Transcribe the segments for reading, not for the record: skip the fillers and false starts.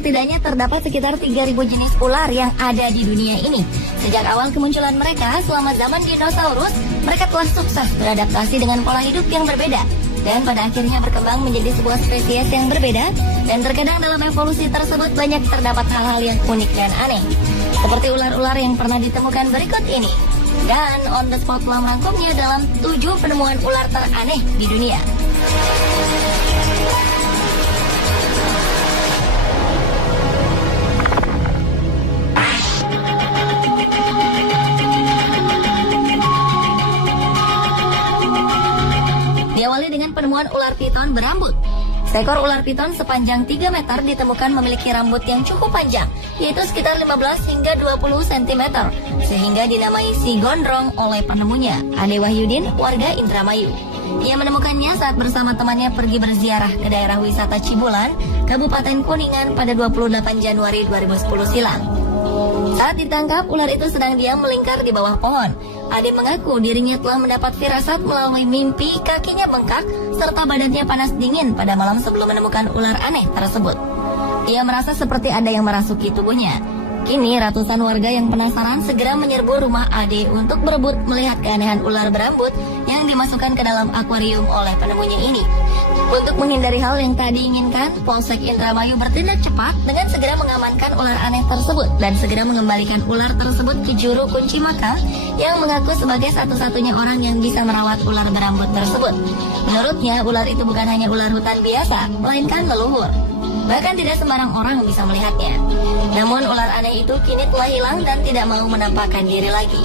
setidaknya terdapat sekitar 3.000 jenis ular yang ada di dunia ini. Sejak awal kemunculan mereka, selama zaman dinosaurus, mereka telah sukses beradaptasi dengan pola hidup yang berbeda. Dan pada akhirnya berkembang menjadi sebuah spesies yang berbeda. Dan terkadang dalam evolusi tersebut banyak terdapat hal-hal yang unik dan aneh. Seperti ular-ular yang pernah ditemukan berikut ini. Dan On The Spot telah merangkumnya dalam 7 penemuan ular teraneh di dunia. Diawali dengan penemuan ular piton berambut. Seekor ular piton sepanjang 3 meter ditemukan memiliki rambut yang cukup panjang, yaitu sekitar 15 hingga 20 cm, sehingga dinamai si gondrong oleh penemunya, Ade Wahyudin, warga Indramayu. Ia menemukannya saat bersama temannya pergi berziarah ke daerah wisata Cibulan, Kabupaten Kuningan pada 28 Januari 2010 silam. Saat ditangkap, ular itu sedang diam melingkar di bawah pohon. Ade mengaku dirinya telah mendapat firasat melalui mimpi kakinya bengkak serta badannya panas dingin pada malam sebelum menemukan ular aneh tersebut. Ia merasa seperti ada yang merasuki tubuhnya. Kini ratusan warga yang penasaran segera menyerbu rumah Ade untuk berebut melihat keanehan ular berambut yang dimasukkan ke dalam akuarium oleh penemunya ini. Untuk menghindari hal yang tak diinginkan, Polsek Indramayu bertindak cepat dengan segera mengamankan ular aneh tersebut dan segera mengembalikan ular tersebut ke juru kunci makam yang mengaku sebagai satu-satunya orang yang bisa merawat ular berambut tersebut. Menurutnya, ular itu bukan hanya ular hutan biasa, melainkan leluhur. Bahkan tidak sembarang orang bisa melihatnya. Namun ular aneh itu kini telah hilang dan tidak mau menampakkan diri lagi.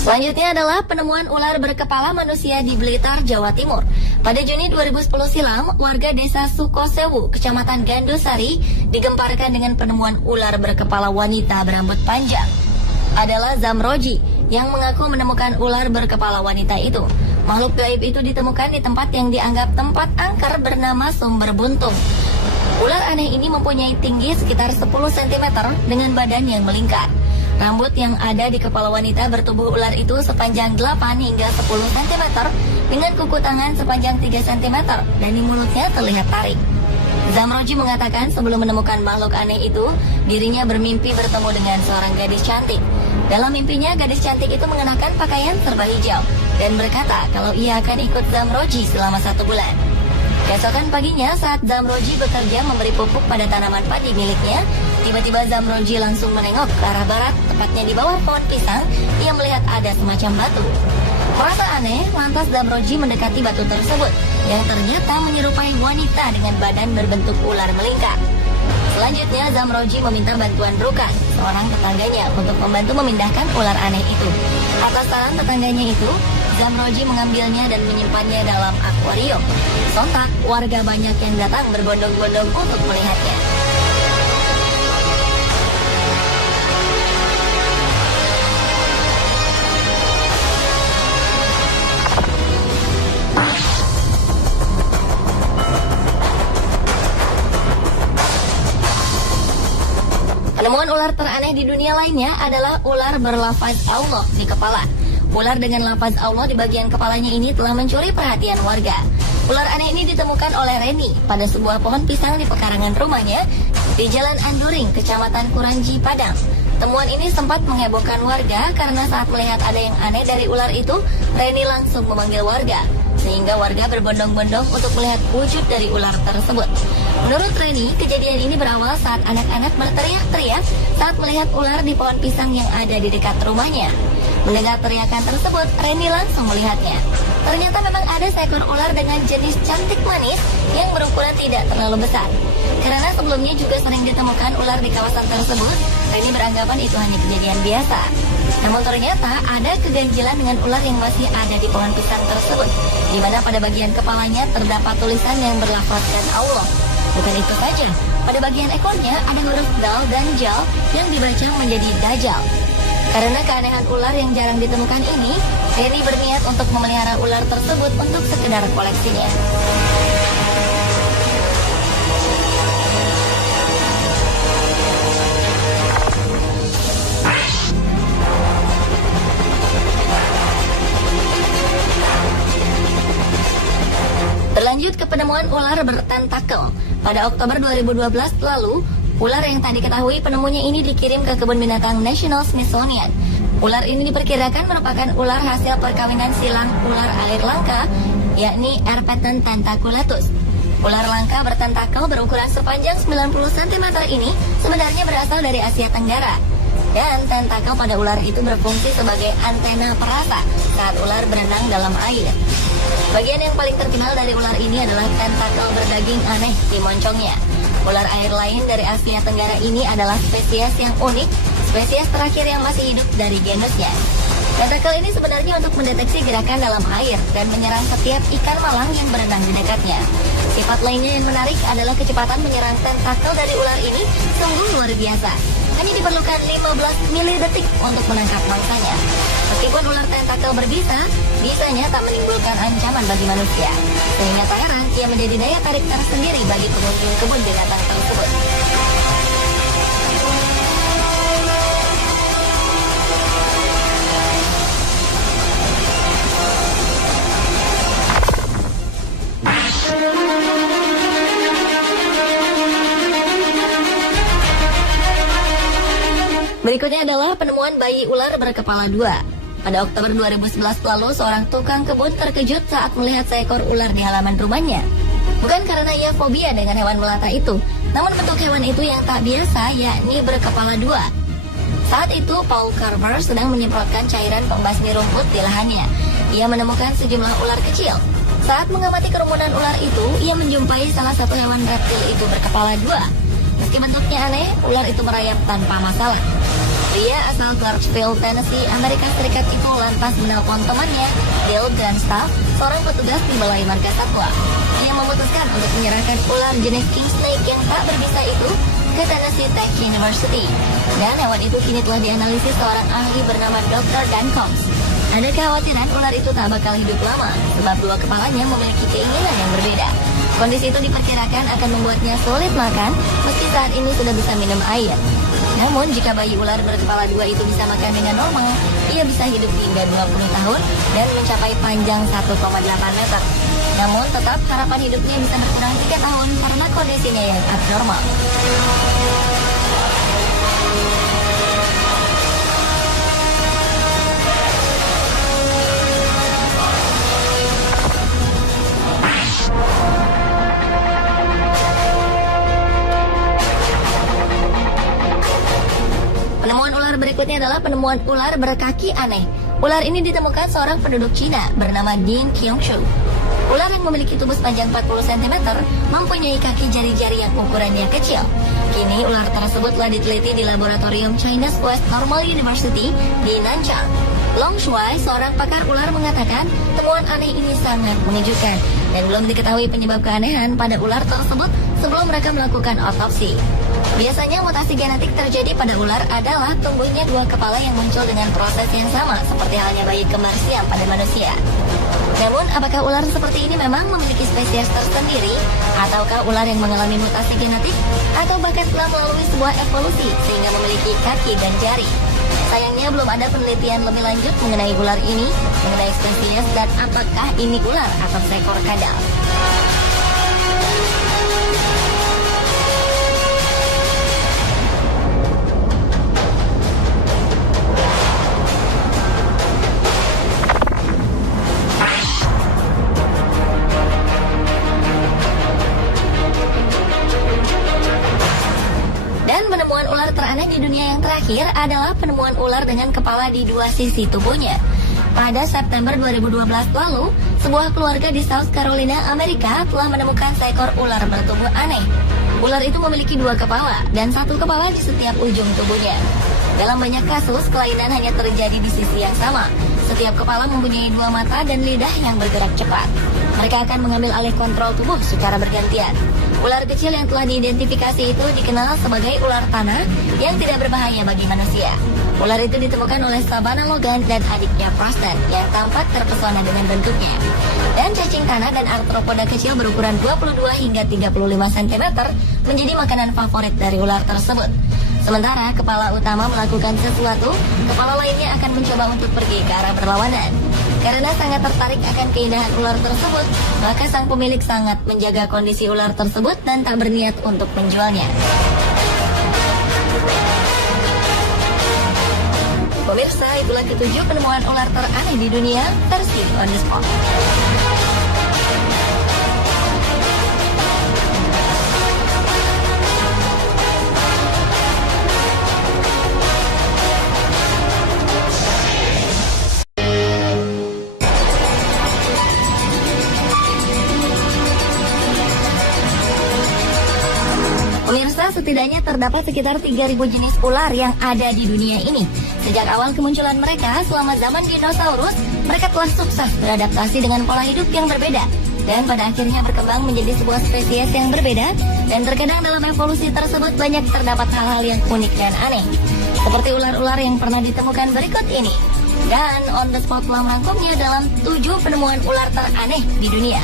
Selanjutnya adalah penemuan ular berkepala manusia di Blitar, Jawa Timur. Pada Juni 2010 silam, warga desa Sukosewu, Kecamatan Gandusari, digemparkan dengan penemuan ular berkepala wanita berambut panjang. Adalah Zamroji yang mengaku menemukan ular berkepala wanita itu. Makhluk gaib itu ditemukan di tempat yang dianggap tempat angker bernama Sumber Buntung. Ular aneh ini mempunyai tinggi sekitar 10 cm dengan badan yang melingkar. Rambut yang ada di kepala wanita bertubuh ular itu sepanjang 8 hingga 10 cm dengan kuku tangan sepanjang 3 cm dan di mulutnya terlihat taring. Zamroji mengatakan sebelum menemukan makhluk aneh itu, dirinya bermimpi bertemu dengan seorang gadis cantik. Dalam mimpinya, gadis cantik itu mengenakan pakaian serba hijau dan berkata kalau ia akan ikut Zamroji selama 1 bulan. Keesokan paginya saat Zamroji bekerja memberi pupuk pada tanaman padi miliknya, tiba-tiba Zamroji langsung menengok ke arah barat, tepatnya di bawah pohon pisang. Ia melihat ada semacam batu. Merasa aneh, lantas Zamroji mendekati batu tersebut, yang ternyata menyerupai wanita dengan badan berbentuk ular melingkar. Selanjutnya Zamroji meminta bantuan Rukan, seorang tetangganya, untuk membantu memindahkan ular aneh itu. Atas saran tetangganya itu, Zamroji mengambilnya dan menyimpannya dalam akuarium. Sontak, warga banyak yang datang berbondong-bondong untuk melihatnya. Penemuan ular teraneh di dunia lainnya adalah ular berlafaz Allah di kepala. Ular dengan lafaz Allah di bagian kepalanya ini telah mencuri perhatian warga. Ular aneh ini ditemukan oleh Reni pada sebuah pohon pisang di pekarangan rumahnya di Jalan Anduring, Kecamatan Kuranji, Padang. Temuan ini sempat menghebohkan warga karena saat melihat ada yang aneh dari ular itu, Reni langsung memanggil warga, sehingga warga berbondong-bondong untuk melihat wujud dari ular tersebut. Menurut Reni, kejadian ini berawal saat anak-anak berteriak-teriak saat melihat ular di pohon pisang yang ada di dekat rumahnya. Mendengar teriakan tersebut, Reni langsung melihatnya. Ternyata memang ada seekor ular dengan jenis cantik manis yang berukuran tidak terlalu besar. Karena sebelumnya juga sering ditemukan ular di kawasan tersebut, Reni beranggapan itu hanya kejadian biasa. Namun ternyata ada keganjilan dengan ular yang masih ada di pohon pisang tersebut, di mana pada bagian kepalanya terdapat tulisan yang berlafazkan Allah. Bukan itu saja, pada bagian ekornya ada huruf dal dan jal yang dibaca menjadi Dajjal. Karena keanehan ular yang jarang ditemukan ini, Reni berniat untuk memelihara ular tersebut untuk sekedar koleksinya. Penemuan ular bertentakel. Pada Oktober 2012 lalu, ular yang tak diketahui penemunya ini dikirim ke Kebun Binatang National Smithsonian. Ular ini diperkirakan merupakan ular hasil perkawinan silang ular air langka, yakni Erpeton tentaculatus. Ular langka bertentakel berukuran sepanjang 90 cm ini sebenarnya berasal dari Asia Tenggara. Dan tentakel pada ular itu berfungsi sebagai antena perasa saat ular berenang dalam air. Bagian yang paling terkenal dari ular ini adalah tentakel berdaging aneh di moncongnya. Ular air lain dari Asia Tenggara ini adalah spesies yang unik, spesies terakhir yang masih hidup dari genusnya. Tentakel ini sebenarnya untuk mendeteksi gerakan dalam air dan menyerang setiap ikan malang yang berenang di dekatnya. Sifat lainnya yang menarik adalah kecepatan menyerang tentakel dari ular ini sungguh luar biasa. Hanya diperlukan 15 milidetik untuk menangkap mangsanya. Meskipun ular tentakel berbisa, bisanya tak menimbulkan ancaman bagi manusia. Sehingga tak heran ia menjadi daya tarik tersendiri bagi pengunjung kebun binatang tersebut. Berikutnya adalah penemuan bayi ular berkepala dua. Pada Oktober 2011 lalu, seorang tukang kebun terkejut saat melihat seekor ular di halaman rumahnya. Bukan karena ia fobia dengan hewan melata itu, namun bentuk hewan itu yang tak biasa, yakni berkepala dua. Saat itu, Paul Carver sedang menyemprotkan cairan pembasmi rumput di lahannya. Ia menemukan sejumlah ular kecil. Saat mengamati kerumunan ular itu, ia menjumpai salah satu hewan reptil itu berkepala dua. Meski bentuknya aneh, ular itu merayap tanpa masalah. Pria asal Clarksville, Tennessee, Amerika Serikat itu lantas menelpon temannya, Dale Grandstaff, seorang petugas di Balai Marga Satwa. Ia memutuskan untuk menyerahkan ular jenis king snake yang tak berbisa itu ke Tennessee Tech University. Dan hewan itu kini telah dianalisis seorang ahli bernama Dr. Dan Combs. Ada kekhawatiran ular itu tak bakal hidup lama, sebab dua kepalanya memiliki keinginan yang berbeda. Kondisi itu diperkirakan akan membuatnya sulit makan, meski saat ini sudah bisa minum air. Namun, jika bayi ular berkepala dua itu bisa makan dengan normal, ia bisa hidup hingga 20 tahun dan mencapai panjang 1,8 meter. Namun, tetap harapan hidupnya bisa berkurang 3 tahun karena kondisinya yang abnormal. Penemuan ular berikutnya adalah penemuan ular berkaki aneh. Ular ini ditemukan seorang penduduk Cina bernama Ding Qiangshu. Ular yang memiliki tubuh sepanjang 40 cm mempunyai kaki jari-jari yang ukurannya kecil. Kini ular tersebut telah diteliti di laboratorium China's West Normal University di Nanchang. Long Shuai, seorang pakar ular, mengatakan temuan aneh ini sangat mengejutkan dan belum diketahui penyebab keanehan pada ular tersebut sebelum mereka melakukan otopsi. Biasanya mutasi genetik terjadi pada ular adalah tumbuhnya dua kepala yang muncul dengan proses yang sama seperti halnya bayi kembar siam pada manusia. Namun, apakah ular seperti ini memang memiliki spesies tersendiri? Ataukah ular yang mengalami mutasi genetik? Atau bahkan telah melalui sebuah evolusi sehingga memiliki kaki dan jari? Sayangnya belum ada penelitian lebih lanjut mengenai ular ini, mengenai spesies dan apakah ini ular atau seekor kadal. Penemuan ular teraneh di dunia yang terakhir adalah penemuan ular dengan kepala di dua sisi tubuhnya. Pada September 2012 lalu, sebuah keluarga di South Carolina, Amerika telah menemukan seekor ular bertubuh aneh. Ular itu memiliki dua kepala dan satu kepala di setiap ujung tubuhnya. Dalam banyak kasus, kelainan hanya terjadi di sisi yang sama. Setiap kepala mempunyai dua mata dan lidah yang bergerak cepat. Mereka akan mengambil alih kontrol tubuh secara bergantian. Ular kecil yang telah diidentifikasi itu dikenal sebagai ular tanah yang tidak berbahaya bagi manusia. Ular itu ditemukan oleh Savannah Logan dan adiknya Preston yang tampak terpesona dengan bentuknya. Dan cacing tanah dan arthropoda kecil berukuran 22 hingga 35 cm menjadi makanan favorit dari ular tersebut. Sementara kepala utama melakukan sesuatu, kepala lainnya akan mencoba untuk pergi ke arah berlawanan. Karena sangat tertarik akan keindahan ular tersebut, maka sang pemilik sangat menjaga kondisi ular tersebut dan tak berniat untuk menjualnya. Pemirsa, itulah ketujuh penemuan ular teraneh di dunia versi On The Spot. Pemirsa, setidaknya terdapat sekitar 3.000 jenis ular yang ada di dunia ini. Sejak awal kemunculan mereka, selama zaman dinosaurus, mereka telah sukses beradaptasi dengan pola hidup yang berbeda. Dan pada akhirnya berkembang menjadi sebuah spesies yang berbeda. Dan terkadang dalam evolusi tersebut banyak terdapat hal-hal yang unik dan aneh. Seperti ular-ular yang pernah ditemukan berikut ini. Dan On The Spot telah merangkumnya dalam 7 penemuan ular teraneh di dunia.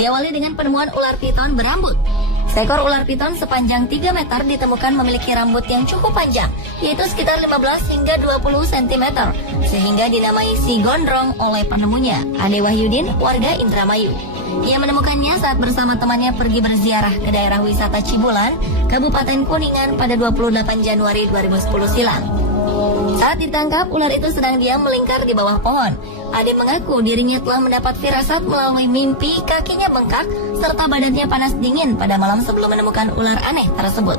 Diawali dengan penemuan ular piton berambut. Seekor ular piton sepanjang 3 meter ditemukan memiliki rambut yang cukup panjang, yaitu sekitar 15 hingga 20 cm, sehingga dinamai si gondrong oleh penemunya, Ade Wahyudin, warga Indramayu. Ia menemukannya saat bersama temannya pergi berziarah ke daerah wisata Cibulan, Kabupaten Kuningan pada 28 Januari 2010 silam. Saat ditangkap, ular itu sedang diam melingkar di bawah pohon. Ade mengaku dirinya telah mendapat firasat melalui mimpi kakinya bengkak serta badannya panas dingin pada malam sebelum menemukan ular aneh tersebut.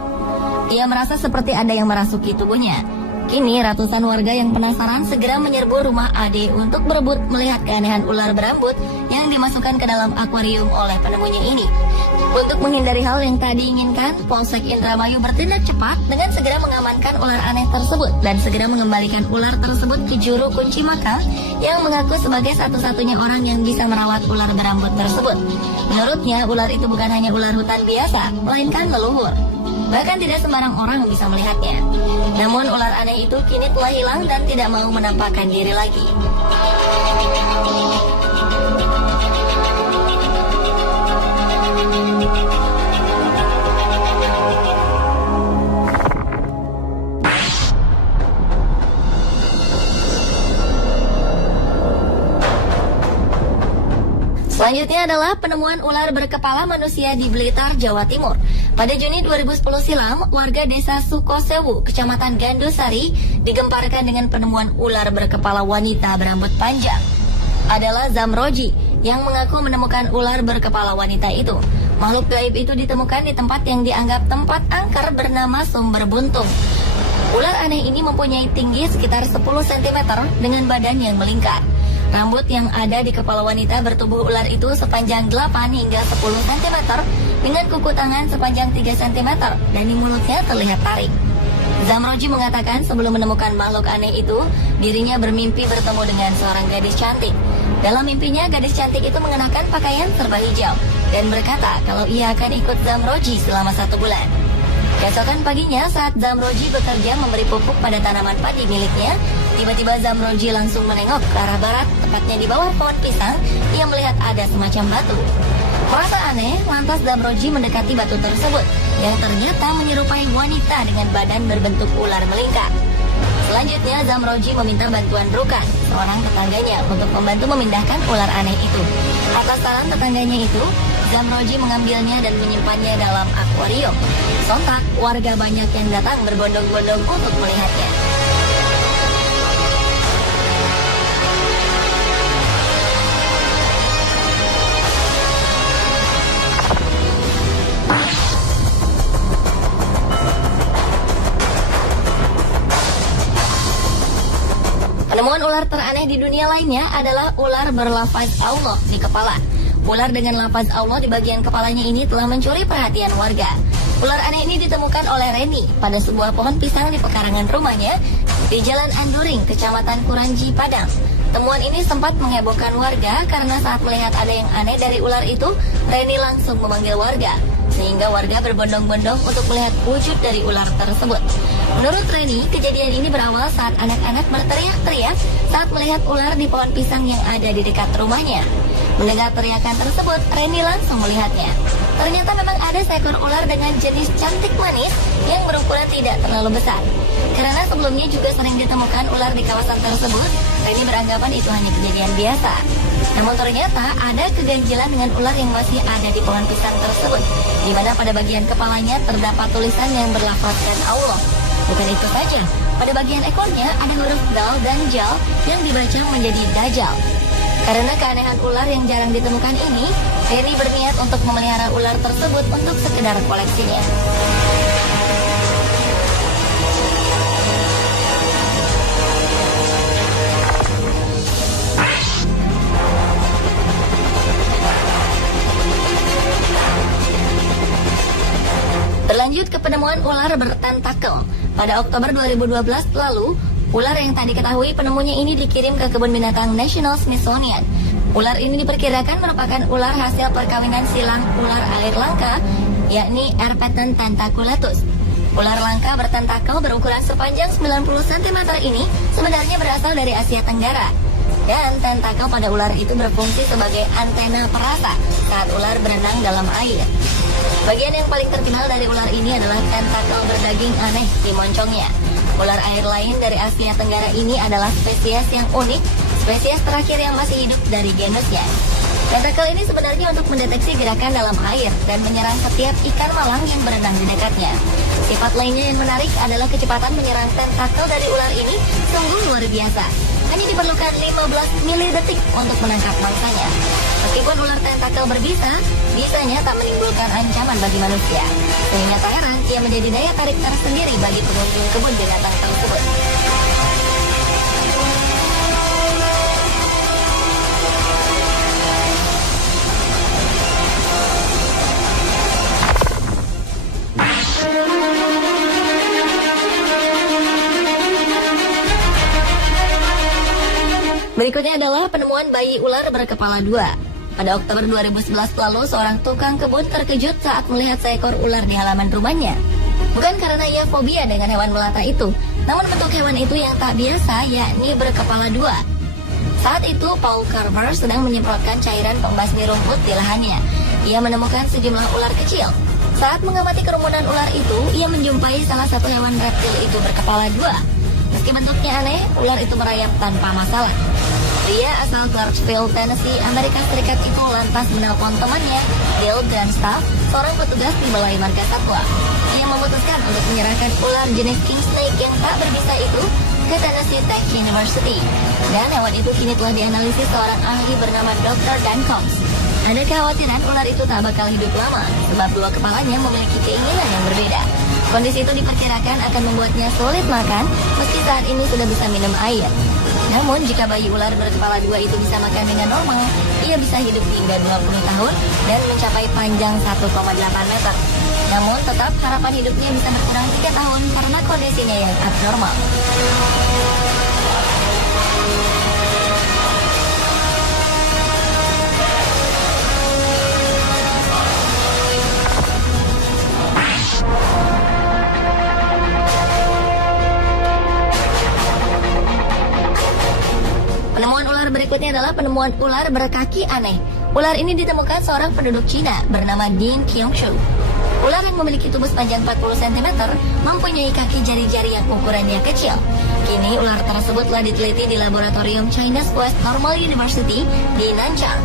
Ia merasa seperti ada yang merasuki tubuhnya. Kini ratusan warga yang penasaran segera menyerbu rumah Ade untuk berebut melihat keanehan ular berambut yang dimasukkan ke dalam akuarium oleh penemunya ini. Untuk menghindari hal yang tak diinginkan, Polsek Indramayu bertindak cepat dengan segera mengamankan ular aneh tersebut dan segera mengembalikan ular tersebut ke juru kunci makam yang mengaku sebagai satu-satunya orang yang bisa merawat ular berambut tersebut. Menurutnya, ular itu bukan hanya ular hutan biasa, melainkan leluhur. Bahkan tidak sembarang orang bisa melihatnya. Namun ular aneh itu kini telah hilang dan tidak mau menampakkan diri lagi. Selanjutnya adalah penemuan ular berkepala manusia di Blitar, Jawa Timur. Pada Juni 2010 silam, warga desa Sukosewu, Kecamatan Gandusari, digemparkan dengan penemuan ular berkepala wanita berambut panjang. Adalah Zamroji yang mengaku menemukan ular berkepala wanita itu. Makhluk gaib itu ditemukan di tempat yang dianggap tempat angker bernama Sumber Buntung. Ular aneh ini mempunyai tinggi sekitar 10 cm dengan badan yang melingkar. Rambut yang ada di kepala wanita bertubuh ular itu sepanjang 8 hingga 10 cm dengan kuku tangan sepanjang 3 cm dan di mulutnya terlihat taring. Zamroji mengatakan sebelum menemukan makhluk aneh itu, dirinya bermimpi bertemu dengan seorang gadis cantik. Dalam mimpinya, gadis cantik itu mengenakan pakaian serba hijau dan berkata kalau ia akan ikut Zamroji selama 1 bulan. Keesokan paginya, saat Zamroji bekerja memberi pupuk pada tanaman padi miliknya, tiba-tiba Zamroji langsung menengok ke arah barat, tepatnya di bawah pohon pisang. Ia melihat ada semacam batu. Merasa aneh, lantas Zamroji mendekati batu tersebut, yang ternyata menyerupai wanita dengan badan berbentuk ular melingkar. Selanjutnya, Zamroji meminta bantuan Rukan, seorang tetangganya, untuk membantu memindahkan ular aneh itu. Atas saran tetangganya itu, Zamroji mengambilnya dan menyimpannya dalam akuarium. Sontak, warga banyak yang datang berbondong-bondong untuk melihatnya. Penemuan ular teraneh di dunia lainnya adalah ular berlafaz Allah di kepala. Ular dengan lafaz Allah di bagian kepalanya ini telah mencuri perhatian warga. Ular aneh ini ditemukan oleh Reni pada sebuah pohon pisang di pekarangan rumahnya di Jalan Anduring, Kecamatan Kuranji, Padang. Temuan ini sempat menghebohkan warga karena saat melihat ada yang aneh dari ular itu, Reni langsung memanggil warga. sehingga warga berbondong-bondong untuk melihat wujud dari ular tersebut. Menurut Reni, kejadian ini berawal saat anak-anak berteriak-teriak saat melihat ular di pohon pisang yang ada di dekat rumahnya. Mendengar teriakan tersebut, Reni langsung melihatnya. Ternyata memang ada seekor ular dengan jenis cantik manis yang berukuran tidak terlalu besar. Karena sebelumnya juga sering ditemukan ular di kawasan tersebut, Reni beranggapan itu hanya kejadian biasa. Namun ternyata ada keganjilan dengan ular yang masih ada di pohon pisang tersebut, di mana pada bagian kepalanya terdapat tulisan yang berlafazkan Allah. Bukan itu saja, pada bagian ekornya ada huruf dal dan jal yang dibaca menjadi dajjal. Karena keanehan ular yang jarang ditemukan ini, Reni berniat untuk memelihara ular tersebut untuk sekedar koleksinya. Berlanjut ke penemuan ular bertentakel. Pada Oktober 2012 lalu, ular yang tak diketahui penemunya ini dikirim ke Kebun Binatang National Smithsonian. Ular ini diperkirakan merupakan ular hasil perkawinan silang ular air langka, yakni Erpeton tentaculatus. Ular langka bertentakel berukuran sepanjang 90 cm ini sebenarnya berasal dari Asia Tenggara. Dan tentakel pada ular itu berfungsi sebagai antena perasa saat ular berenang dalam air. Bagian yang paling terkenal dari ular ini adalah tentakel berdaging aneh di moncongnya. Ular air lain dari Asia Tenggara ini adalah spesies yang unik, spesies terakhir yang masih hidup dari genusnya. Tentakel ini sebenarnya untuk mendeteksi gerakan dalam air dan menyerang setiap ikan malang yang berenang di dekatnya. Sifat lainnya yang menarik adalah kecepatan menyerang tentakel dari ular ini sungguh luar biasa. Hanya diperlukan 15 milidetik untuk menangkap mangsanya. Meskipun ular tentakel berbisa, bisanya tak menimbulkan ancaman bagi manusia. Sehingga tak heran ia menjadi daya tarik tersendiri bagi pengunjung kebun binatang tersebut. Berikutnya adalah penemuan bayi ular berkepala dua. Pada Oktober 2011 lalu, seorang tukang kebun terkejut saat melihat seekor ular di halaman rumahnya. Bukan karena ia fobia dengan hewan melata itu, namun bentuk hewan itu yang tak biasa, yakni berkepala dua. Saat itu, Paul Carver sedang menyemprotkan cairan pembasmi rumput di lahannya. Ia menemukan sejumlah ular kecil. Saat mengamati kerumunan ular itu, ia menjumpai salah satu hewan reptil itu berkepala dua. Meski bentuknya aneh, ular itu merayap tanpa masalah. Pria asal Clarksville, Tennessee, Amerika Serikat itu lantas menelpon temannya, Bill Grandstaff, seorang petugas di Balai Marga Satwa. Ia memutuskan untuk menyerahkan ular jenis king snake yang tak berbisa itu ke Tennessee Tech University. Dan hewan itu kini telah dianalisis seorang ahli bernama Dr. Dan Combs. Ada kekhawatiran ular itu tak bakal hidup lama, sebab dua kepalanya memiliki keinginan yang berbeda. Kondisi itu diperkirakan akan membuatnya sulit makan, meski saat ini sudah bisa minum air. Namun, jika bayi ular berkepala dua itu bisa makan dengan normal, ia bisa hidup hingga 20 tahun dan mencapai panjang 1,8 meter. Namun, tetap harapan hidupnya bisa berkurang 3 tahun karena kondisinya yang abnormal. Penemuan ular berikutnya adalah penemuan ular berkaki aneh. Ular ini ditemukan seorang penduduk Cina bernama Ding Qiangshu. Ular yang memiliki tubuh sepanjang 40 cm mempunyai kaki jari-jari yang ukurannya kecil. Kini ular tersebut telah diteliti di laboratorium China's West Normal University di Nanchang.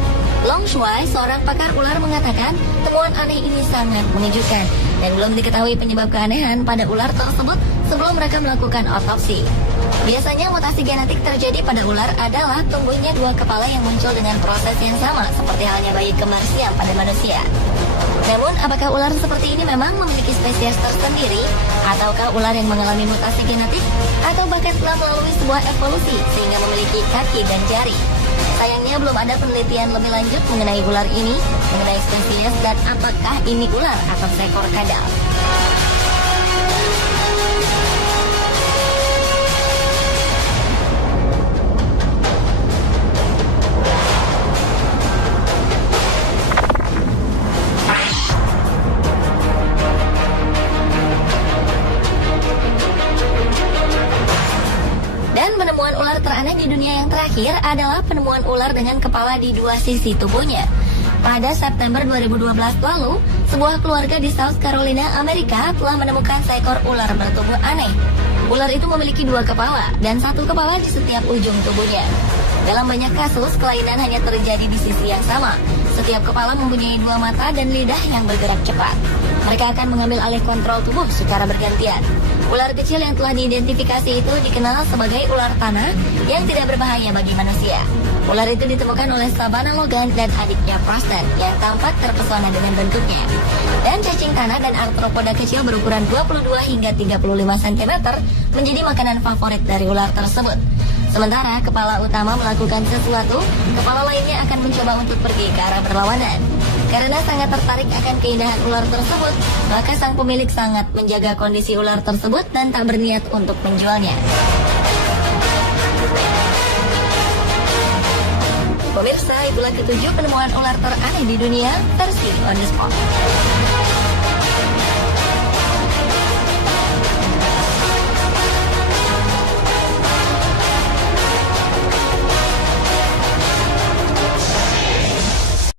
Long Shuai, seorang pakar ular, mengatakan temuan aneh ini sangat mengejutkan dan belum diketahui penyebab keanehan pada ular tersebut sebelum mereka melakukan otopsi. Biasanya mutasi genetik terjadi pada ular adalah tumbuhnya dua kepala yang muncul dengan proses yang sama seperti halnya bayi kembar siam pada manusia. Namun, apakah ular seperti ini memang memiliki spesies tersendiri ataukah ular yang mengalami mutasi genetik atau bahkan telah melalui sebuah evolusi sehingga memiliki kaki dan jari? Sayangnya belum ada penelitian lebih lanjut mengenai ular ini, mengenai spesies dan apakah ini ular atau seekor kadal. aneh di dunia yang terakhir adalah penemuan ular dengan kepala di dua sisi tubuhnya. Pada September 2012 lalu, sebuah keluarga di South Carolina, Amerika telah menemukan seekor ular bertubuh aneh. Ular itu memiliki dua kepala dan satu kepala di setiap ujung tubuhnya. Dalam banyak kasus, kelainan hanya terjadi di sisi yang sama. Setiap kepala mempunyai dua mata dan lidah yang bergerak cepat. Mereka akan mengambil alih kontrol tubuh secara bergantian. Ular kecil yang telah diidentifikasi itu dikenal sebagai ular tanah yang tidak berbahaya bagi manusia. Ular itu ditemukan oleh Savannah Logan dan adiknya Preston yang tampak terpesona dengan bentuknya. Dan cacing tanah dan arthropoda kecil berukuran 22 hingga 35 cm menjadi makanan favorit dari ular tersebut. Sementara kepala utama melakukan sesuatu, kepala lainnya akan mencoba untuk pergi ke arah berlawanan. Karena sangat tertarik akan keindahan ular tersebut, maka sang pemilik sangat menjaga kondisi ular tersebut dan tak berniat untuk menjualnya. Pemirsa, itulah ketujuh penemuan ular teraneh di dunia versi On The Spot.